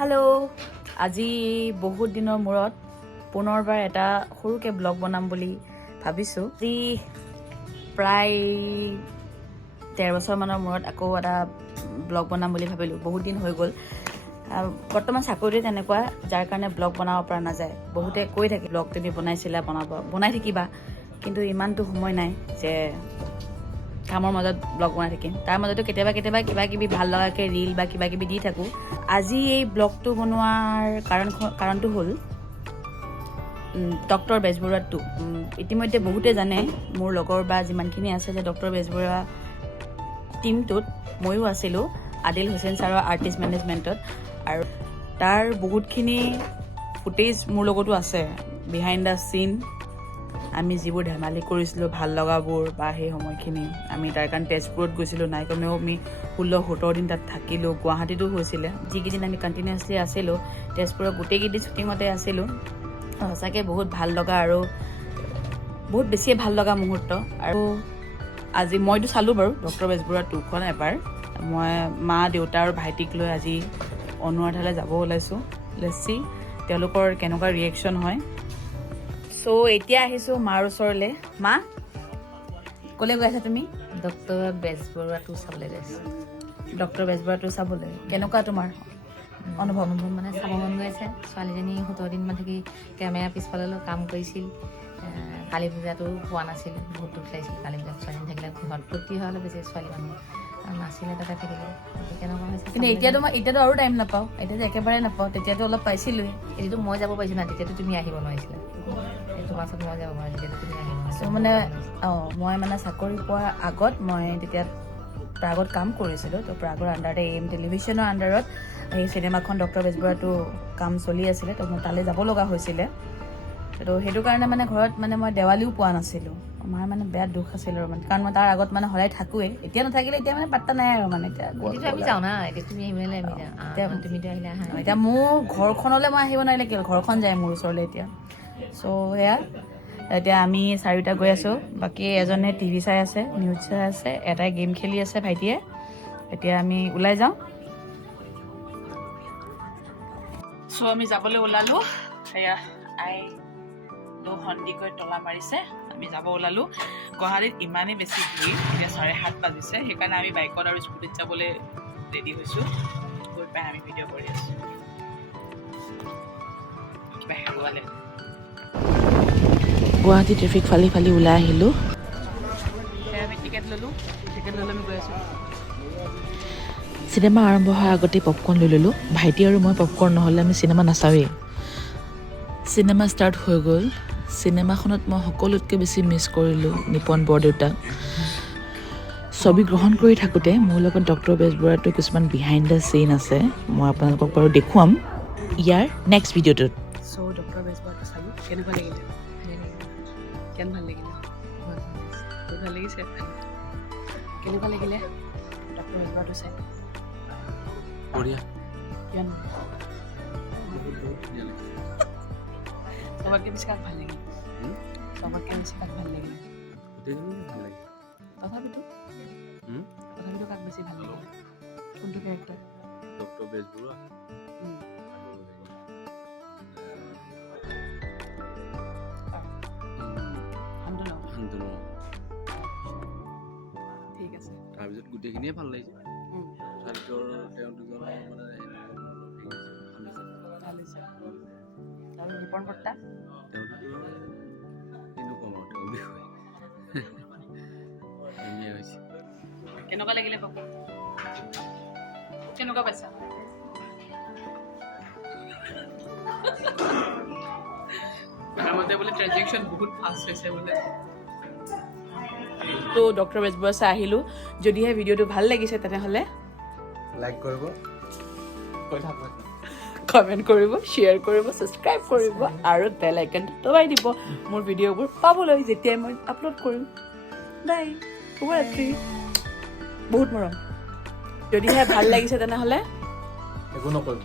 hello আজি বহুত দিনৰ মূৰত পুনৰবাৰ এটা সৰুকে ব্লগ বনাম বুলি ভাবিছো আজি প্ৰায় 13 বছৰ মানৰ মূৰত আকৌ এটা ব্লগ বনাম বুলি ভাবিলো বহুত দিন হৈ গ'ল বৰ্তমান চাকৰি তেনেকুৱা যাৰ কাৰণে ব্লগ বনাব পৰা নাযায় বহুতে কৈ থাকে ব্লগ তুমি বনাইছিলা বনাই থাকিবা কিন্তু ইমানটো সময় নাই যে কামৰ মাজত ব্লগ বনাই থাকিম তাৰ মাজতো কেতিয়াবা কিবা কিবি ভাল লগাকে ৰীল বা কিবা কিবি দি থাকো আজি এই ব্লগটো বনোৱাৰ কাৰণটো হ'ল ডক্টৰ বেজবৰুৱা 2 ইতিমধ্যে বহুতে জানে মোৰ লগৰ বা যিমানখিনি আছে যে ডক্টৰ বেজবৰুৱা টিমটোত ময়ো আছিলোঁ আদিল হুছেইন ছাৰৰ আৰ্টিষ্ট মেনেজমেণ্টত আৰু তাৰ বহুতখিনি ফুটেজ মোৰ লগতো আছে বিহাইণ্ড দ্য চিন আমি যিবোৰ ধেমালি কৰিছিলোঁ ভাল লগাবোৰ বা সেই সময়খিনি আমি তাৰ কাৰণে তেজপুৰত গৈছিলোঁ নাই কমেও আমি 16-17 দিন তাত থাকিলোঁ গুৱাহাটীতো হৈছিলে যিকেইদিন আমি কণ্টিনিউৱাছলি আছিলোঁ তেজপুৰৰ গোটেইকেইদিন শ্বুটিঙতে আছিলোঁ সঁচাকৈ বহুত ভাল লগা আৰু বহুত বেছিয়ে ভাল লগা মুহূৰ্ত আৰু আজি মইতো চালোঁ বাৰু ডক্টৰ বেজবৰুৱা 2খন এবাৰ মই মা দেউতা আৰু ভাইটিক লৈ আজি অনুৰাধালৈ যাব ওলাইছোঁ লেটছি তেওঁলোকৰ কেনেকুৱা ৰিয়েকশ্যন হয় সো এতিয়া আহিছো মাৰ ওচৰলৈ মা ক'লে গৈ আছা তুমি ডক্টৰ বেজবৰুৱা 2 চাবলৈ গৈছে ডক্টৰ বেজবৰুৱা 2 চাবলৈ কেনেকুৱা তোমাৰ অনুভৱ মানে চাব মন গৈ আছে ছোৱালীজনী 17 দিনমান থাকি কেমেৰা পিছফালে কাম কৰিছিল কালী পূজাটো পোৱা নাছিল বহুত দুখ লাগিছিল কালী পূজাত ছোৱালী থাকিলে ঘৰত ফূৰ্তি হোৱা হ'লে বেছি ছোৱালী মানুহ নাছিলে তাতে থাকিলে কেনেকুৱা হৈছে কিন্তু এতিয়াতো আৰু টাইম নাপাওঁ এতিয়াতো একেবাৰে নাপাওঁ তেতিয়াতো অলপ পাইছিলোঁৱে এতিয়াতো মই যাব পাৰিছোঁ না তেতিয়াতো তুমি আহিব নোৱাৰিছিলা তোমাৰ ওচৰত মই যাব পাৰিছোঁ তেতিয়াতো তুমি আহিব নোৱাৰিছিলা মানে মই মানে চাকৰি পোৱাৰ আগত মই তেতিয়া প্ৰাগত কাম কৰিছিলোঁ তো প্ৰাগৰ আণ্ডাৰতে এম টেলিভিশ্যনৰ আণ্ডাৰত এই চিনেমাখন ডক্টৰ বেজবৰুৱাটো কাম চলি আছিলে তো মই তালৈ যাব লগা হৈছিলে তো সেইটো কাৰণে মানে ঘৰত মানে মই দেৱালীও পোৱা নাছিলোঁ আমাৰ মানে বেয়া দুখ আছিল আৰু মানে কাৰণ মই তাৰ আগত মানে সদায় থাকোৱেই এতিয়া নাথাকিলে এতিয়া মানে পাত্তা নাই আৰু মানে এতিয়া আমি যাওঁ না এতিয়া তুমি আহিলে আমি যাওঁ তুমিতো আহিলে আহা এতিয়া মোৰ ঘৰখনলৈ মই আহিব নোৱাৰিলে কি ঘৰখন যায় মোৰ ওচৰলৈ এতিয়া চ' সেয়া এতিয়া আমি 4টা গৈ আছোঁ বাকী এজনে টিভি চাই আছে নিউজ চাই আছে এটাই গেম খেলি আছে ভাইটিয়ে এতিয়া আমি ওলাই যাওঁ চ' আমি যাবলৈ ওলালোঁ সেয়া আই সন্দিকৈ তলা মাৰিছে আমি যাব ওলালোঁ গুৱাহাটীত ইমানেই বেছি ভিৰ এতিয়া 7:30 বাজিছে সেইকাৰণে আমি বাইকত আৰু স্কুটিত যাবলৈ ৰেডি হৈছোঁ গৈ পাই আমি ভিডিঅ' কৰি আছোঁ কিবা হেৰুৱালে গুৱাহাটী ট্ৰেফিক ফালি ওলাই আহিলোঁ আমি টিকেট ল'লোঁ আমি গৈ আছোঁ চিনেমা আৰম্ভ হোৱাৰ আগতে পপকৰ্ণ লৈ ল'লোঁ ভাইটি আৰু মই পপকৰ্ণ নহ'লে আমি চিনেমা নাচাওঁৱেই চিনেমা ষ্টাৰ্ট হৈ গ'ল চিনেমাখনত মই সকলোতকৈ বেছি মিছ কৰিলোঁ নিপন বৰদেউতাক ছবি গ্ৰহণ কৰি থাকোঁতে মোৰ লগত ডক্টৰ বেজবৰুৱাটো কিছুমান বিহাইণ্ড দ্য চিন আছে মই আপোনালোকক বাৰু দেখুৱাম ইয়াৰ নেক্সট ভিডিঅ'টোত চ' ডক্টৰ বেজবৰুৱাটো চালোঁ কেনেকুৱা লাগিলে কেনে ভাল লাগিলে বহুত ভাল লাগিছে কেনেকুৱা লাগিলে ডক্টৰ বেজবৰুৱাটো চাই বঢ়িয়া কিয়নো চবতকৈ বেছি কাক ভাল লাগিল চবতকৈ বেছি কাক ভাল লাগিল তথাপিতো কাক বেছি ভাল লাগিল কোনটো কেৰেক্টাৰ ডক্টৰ বেজবৰুৱা ঠিক আছে তাৰপিছত গোটেইখিনিয়ে ভাল লাগিছে তেওঁ দুজন মানে ভাল হৈছে আৰু নিপন বৰ্তা কেনেকুৱা লাগিলে বাবু কেনেকুৱা পাইছা মতে বোলে ট্ৰেনজেকশ্যন বহুত ফাষ্ট হৈছে বোলে তো ডক্টৰ বেজবৰুৱা চাই আহিলোঁ যদিহে ভিডিঅ'টো ভাল লাগিছে তেনেহ'লে লাইক কৰিব কমেণ্ট কৰিব শ্বেয়াৰ কৰিব ছাবস্ক্ৰাইব কৰিব আৰু বেল আইকনটো দবাই দিব মোৰ ভিডিঅ'বোৰ পাবলৈ যেতিয়াই মই আপলোড কৰিম বাই শুভৰাত্ৰি বহুত মৰম যদিহে ভাল লাগিছে তেনেহ'লে একো নকৰিব